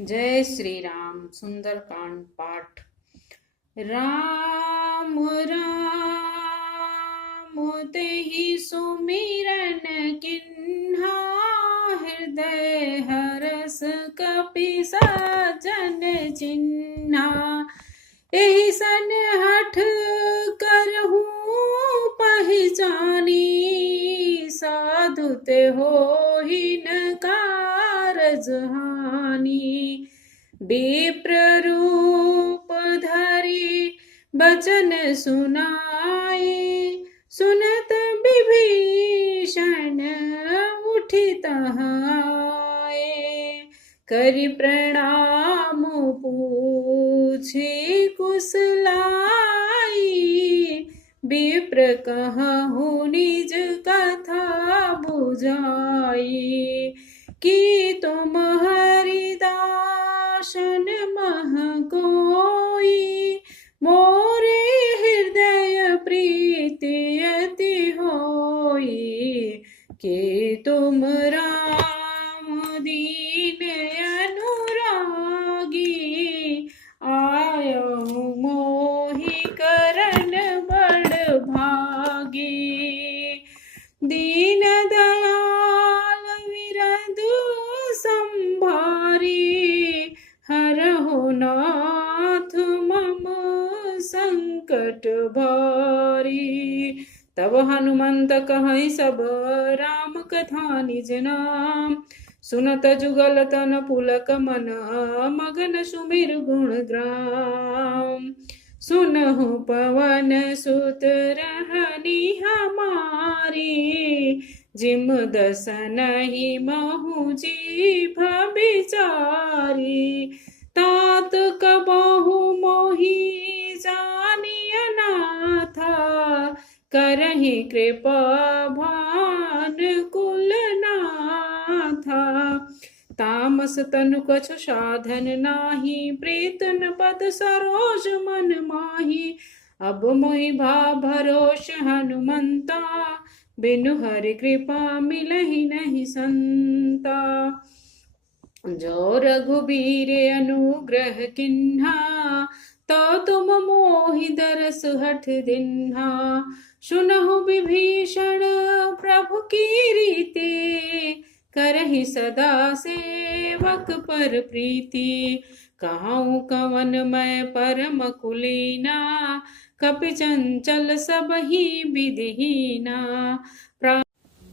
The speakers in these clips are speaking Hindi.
जय श्री राम। सुंदरकांड पाठ। राम राम तेहि सुमिरन किन्हा, हृदय हरस कपि सजन चिन्हा। एहि सन हठ करहु पहचानी, साधु ते होहि न कारज हानि। विप्र रूप धरि बचन सुनाए, सुनत विभीषण उठि तहाए। करि प्रणाम पूछे कुशलाई, विप्र कहु निज कथा बुझाई। कि तुम हरिदासन मह कोई, मोरे हृदय प्रीति अति होई। कि तुम राम दीन अनुरागी, आयहु मोहि करन बड़ भागी। दीन दयाल विरधु संभारी, हरहु नाथ मम संकट भारी। तब हनुमंत कहहि सब राम कथा निज नाम, सुनत जुगल तन पुलक मन, मगन सुमिर गुण ग्राम। सुनहु पवन सुत रहनी हमारी, जिम दसनहि महु जीभ बिचारी। तात कबहु मोहि जानिय नाथा, करहि कृपा भान कुल नाथा। तामस तनु कछु साधन नाही, प्रीतन पद सरोज मन माही। अब मोहि भा भरोस हनुमंता, बिनु हरि कृपा मिलहि नहीं संता। जो रघुबीर अनुग्रह किन्हा, तो तुम मोहि दरस हठ दिन्हा। सुनहु विभीषण प्रभु की रीति, करहि सदा सेवक पर प्रीति। कहूँ कवन मैं परम कुलीना, कपि चंचल सबहि विधिहीना।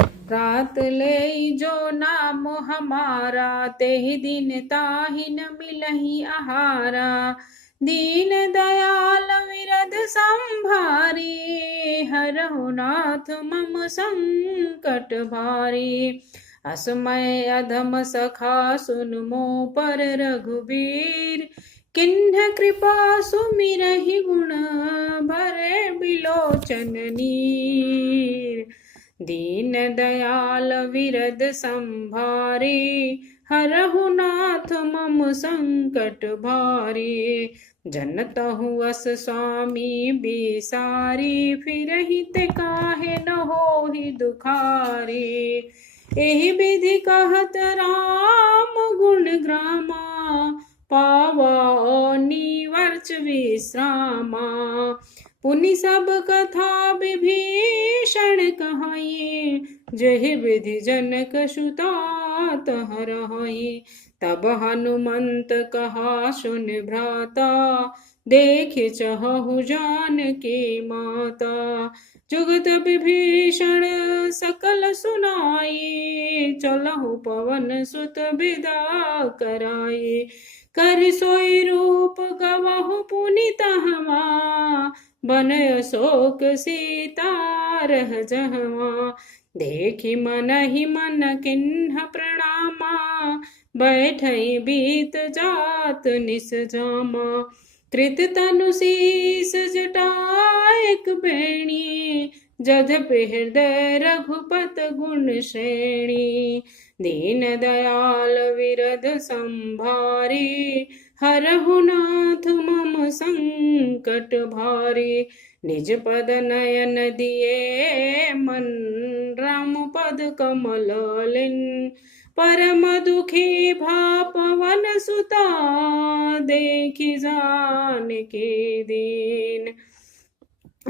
प्रात ले जो नाम हमारा, तेहि दिन ताहि न मिलहि आहारा। दीन दयाल विरध संभारी, हरहु नाथ मम संकट भारी। असमय अधम सखा सुन मो पर रघुबीर, किन्ह कृपा सुमिरहि गुण भरे बिलोचन नीर। दीन दयाल विरद संभारे, हरहु नाथ मम संकट भारे। जनतहु अस स्वामी बिसारी, फिरहि ते काहे न होहि दुखारे। एहि विधि कहत राम गुण ग्रामा, पावा निवर्च विश्रामा। पुनि सब कथा विभीषण कहाई, जहि विधि जनक सुता तह रहाई। तब हनुमंत कहा सुन भ्राता, देख चहु जानकी माता। जुगत विभीषण सकल सुनाई, चलहु पवन सुत विदा कराई। कर सोई रूप गवहु पुनि तहवा, बनय शोक सीता रह जहवा। देखि मनहि मन किन्ह प्रणामा, बैठई बीत जात निस जामा। कृत तनु शीस जटायक बेणी, जधपि हृदय रघुपत गुण श्रेणी। दीन दयाल विरध संभारी, हरहु नाथ मम संकट भारी। निज पद नयन दिए मन, राम पद कमल लिन। परम दुखी भा पवन सुता, देखि जान के दीन।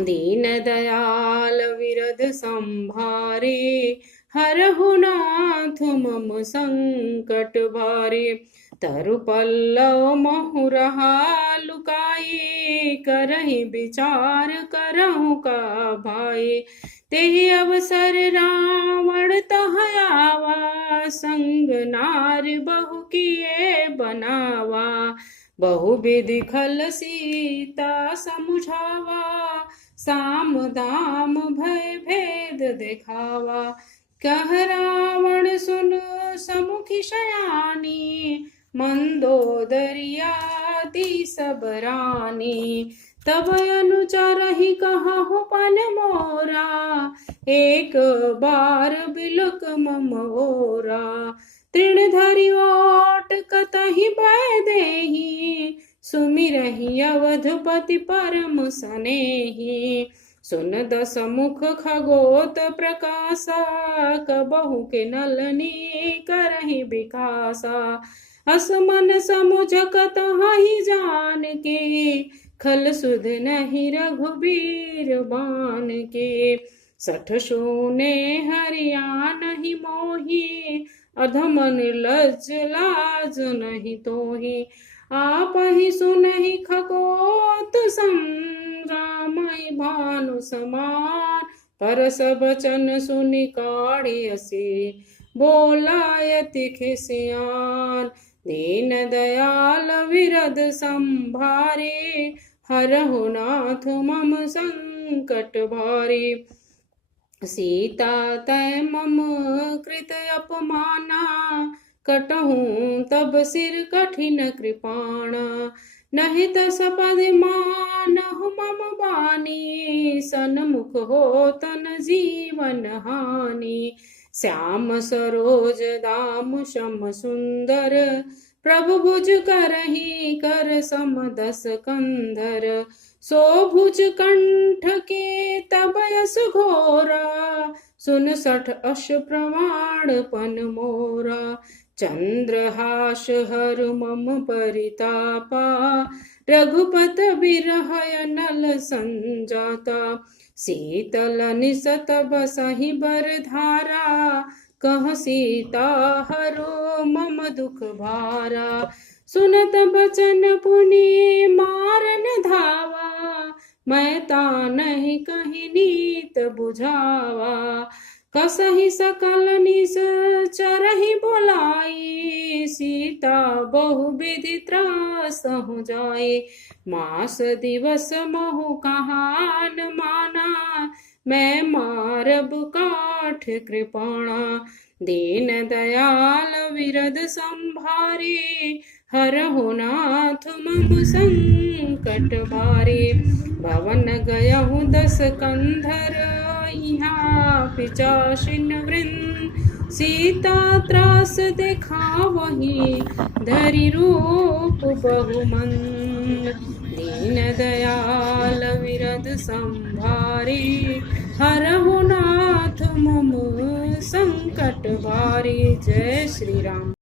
दीन दयाल विरद संभारे, हरहु नाथ मम संकट भारे। तरु पल्लव महुरहा लुकाए, करहि विचार करहु का भाई। तेहि अवसर रावण तह आवा, संग नार बहु किए बनावा। बहुविधि खल सीता समुझावा, साम दाम भय भेद दिखावा। कह रावण सुन समुखी शयानी, मंदोदरियाति सब रानी। तब अनुचर ही कहु पन मोरा, एक बार बिलुक मम ओरा। तृण धरि ओट कतहि भय देहि, सुमिरहि अवधपति परम सनेहि। सुन दस मुख खगोत प्रकाशा, कबहु के नलनी करहि बिकासा। अस मन समुझ कतहि जान के, खल सुध नहीं रघुबीर बान के। सठ शूने हरिया नहीं मोही, अधम निर्लज्ज लाज नहीं तोही। आप ही सुनहि खगोत संग्रामहि भानु समान, परस बचन सुनि काढ़ियसि, बोला यति खिसियान। दीन दयाल विरद संभारे, हरहु नाथ मम संकट भारे। सीता तै मम कृत अपमाना, कटहूँ तब सिर कठिन कृपाणा। नहीं तस पद मानहु मम बानी, सन्मुख होतन जीवन हानि। श्याम सरोज दाम शम सुंदर, प्रभु भुज करहि कर सम दस कंधर। सो भुज कंठ के तब यस घोरा, सुन सठ अश प्रमाण पन मोरा। चंद्रहास हर मम परितापा, रघुपत बिरहय नल संजाता। शीतल निसत बसहि बर धारा, कह सीता हरो मम दुख भारा। सुनत बचन पुनि मारन धावा, मैं तानहि कहि नीत बुझावा। कसहि सकल निश्चरहि बोलाई, सीता बहुविधि त्रासहु जाई। मास दिवस महु कहान माना, मैं मारब काठ कृपाणा। दीन दयाल विरद संभारे, हरहु नाथ मम संकट भारे। भवन गयहु दस कंधर, यहाँ पिचाशिन वृंद। सीता त्रास देखावहि, धरि रूप बहुमंद। दीन दयाल विरद संभारे, हरहु नाथ मम संकट भारे। जय श्री राम।